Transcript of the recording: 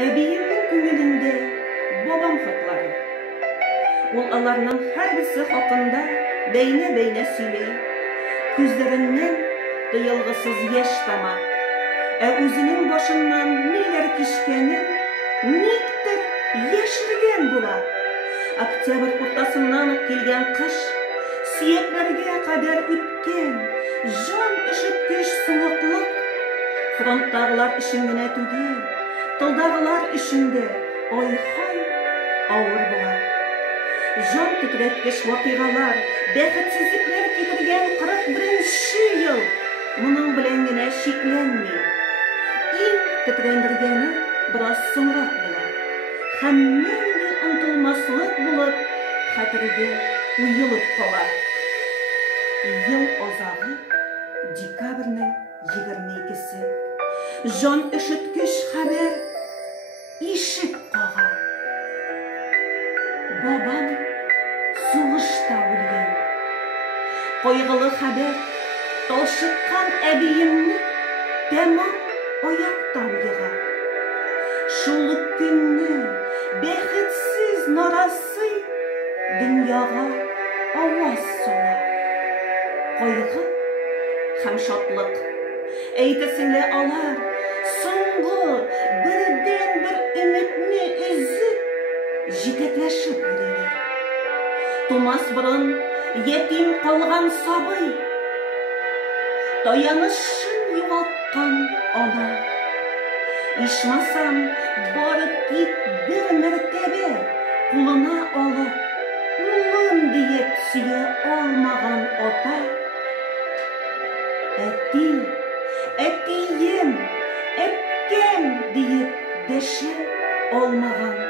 Әбиемнең күңелендә бабам хатлары. Ул аларның һәрберсе хакында бәйнә-бәйнә сөйләй. Күзләреннән тыелгысыз яшь тама. Үзенең башыннан ниләр кичкәнен никтер яшергән була. Октябрь уртасыннан ук килгән кыш, сөякләргә кадәр үткән, җан өшеткеч суыклык фронттагылар өчен генә түгел, тылдагылар өчен дә ай-һай авыр була. Жан тетрәткеч вакыйгалар, бәхетсезлекләр китергән 41-нче ел моның белән генә чикләнми. Иң тетрәндергәне бераз соңрак була. Һәм мәңге онытылмаслык булып хәтергә уелып кала. Ел азагы декабрьнең 22-се. Жан өшеткеч хәбәр ишек кага. Бабам сугышта үлгән. Кайгылы хәбәр талчыккан әбиемне тәмам аяктан йыга. Шул ук көнне бәхетсез нарасый дөньяга аваз сала. Кайгы һәм шатлык. Әйтерсеңдә алар соңгы бердән-бер өметне өзеп җитәкләшеп йөриләр. Тумас борын ятим калган сабый, таянышын югалткан ана. Ичмасам бары тик бер мәртәбә кулына алып, улым диеп сөя алмаган ата. Әти, әтием, әткәм диеп дәшә алмаган